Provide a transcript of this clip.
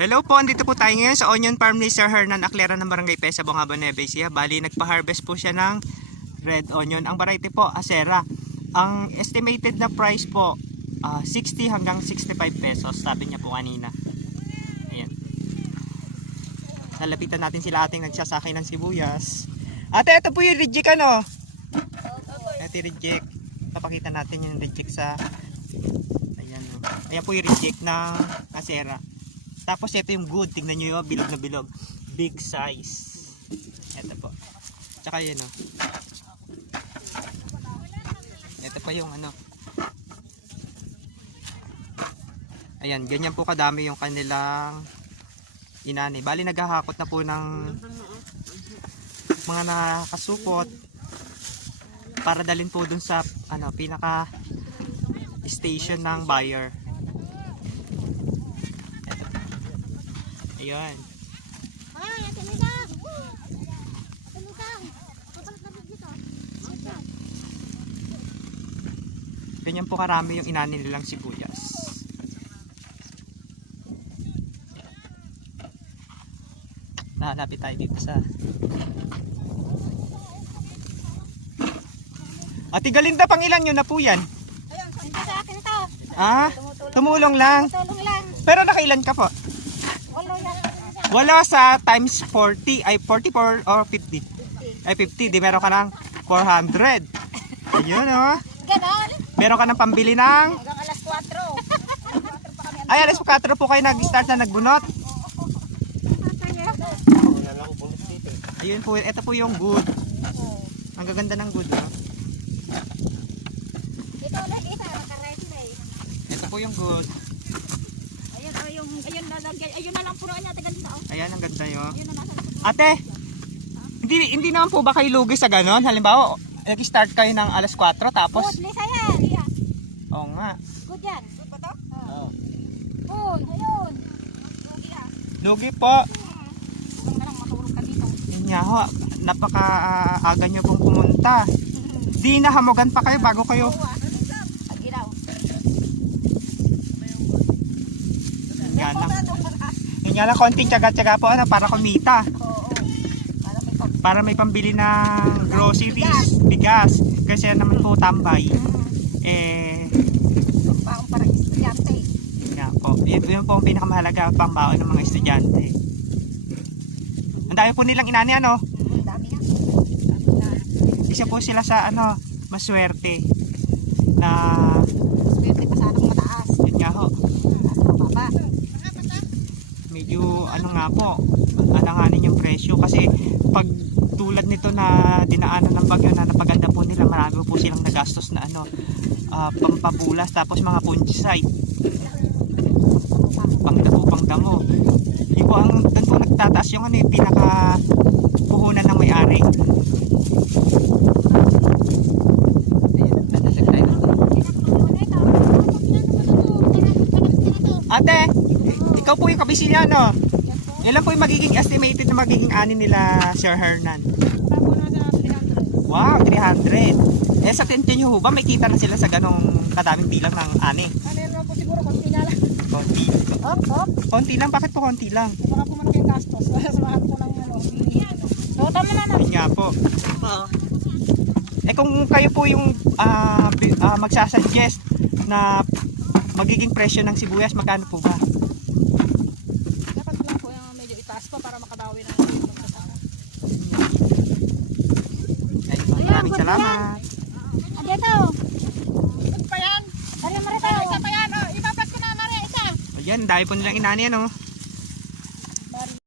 Hello po, andito po tayo ngayon sa onion farm ni Sir Hernan Aclera ng Barangay Pesa, Bongabon, Nueva Ecija. Bali, nagpa-harvest po siya ng red onion. Ang variety po, Acera. Ang estimated na price po, 60 hanggang 65 pesos. Sabi niya po kanina. Ayan. Lalapitan natin sila ating nagsasakay ng sibuyas. Ate, ito po yung reject ano? Ito yung reject. Papakita natin yung reject sa... Ayan, ayan po yung reject ng Acera. Tapos ito yung good, tignan nyo yun, bilog na bilog, big size. Ito po. Tsaka yun o. Ito pa yung ano. Ayan, ganyan po kadami yung kanilang inani. Bali naghahakot na po ng mga nakasupot para dalhin po dun sa ano, pinaka station ng buyer. Ayan. Ganyan po karami yung inani nilang sibuyas. Nahanapin tayo dito sa Ate Galinda, pang ilan yun na po yan? Ayun, hindi sa akin ito. Tumulong lang. Tulong lang. Pero nakailan ka po? Walo yan. Wala sa times 40, ay 44 or 50. Ay 50, di meron ka ng 400. Ayun o. Ganon. Meron ka ng pambili ng... Hanggang alas 4. Ay, alas 4 po kayo nag-start na nagbunot. Ayun po, ito po yung good. Ang gaganda ng good. No? Ito ulit, isa. Nakaready na eh. Ito po yung good. Ayun na lang puno niya. Tagal na. Ayan, ang ganda yun. Ayun na nasa. Ate, hindi naman po ba kayo lugi sa ganon? Halimbawa, nag-start kayo ng alas 4 tapos... Good, Lisa yan. Oo nga. Good yan. Good ba to? Oo. Good, ayun. Good yan. Lugi po. Huwag na lang matulog ka dito. Yun nga ho, napaka-aga nyo pong pumunta. Di nahamogan pa kayo bago kayo. Pag-ilaw. Yan lang. Yun nga lang, konting tsaga-tsaga po ano, para kumita. Oo. Para may pambili ng groceries, bigas. Kasi naman po tambay. Paong para estudyante. Yun nga po. Yun po ang pinakamahalaga, pangbaon ng mga estudyante. Ang dami po nilang inani ano. Dami yan. Isa po sila sa ano, maswerte na Swerte pa sana kung mataas. yun nga ho, Baba. medyo ano nga po, alanganin yung presyo kasi pag tulad nito na dinaanan ng bagyo na napaganda po nila, marami po silang nagastos na ano, pampabulas tapos mga fungicide, pangdamo. Yun po ang doon po nagtataas yung ano, yung pinaka puhunan ng may-ari. Ate, ikaw po yung kabisiliano. Ilan po yung magiging estimated na magiging ani nila Sir Hernan? Wow, 300. Eh sa tente nyo ba may kita na sila sa ganong kadaming bilang ng ani? Ano po siguro konti na lang. Konti. Konti lang, bakit po konti lang? Baka po malaki yung gastos. Sa mahal po ng ano. So, tama na na. Yun nga po. Eh kung kayo po yung magsasuggest na magiging presyo ng sibuyas, magkano po ba? Dapat lang po yung medyo itaas pa para makabawi ng pagkasama. Ay, maraming salamat. Dito. Pa yan. Mare, mare tayo. Isa pa yan. Ibabat ko na, mare. Isa. Ayan, dahil po nilang inani ano.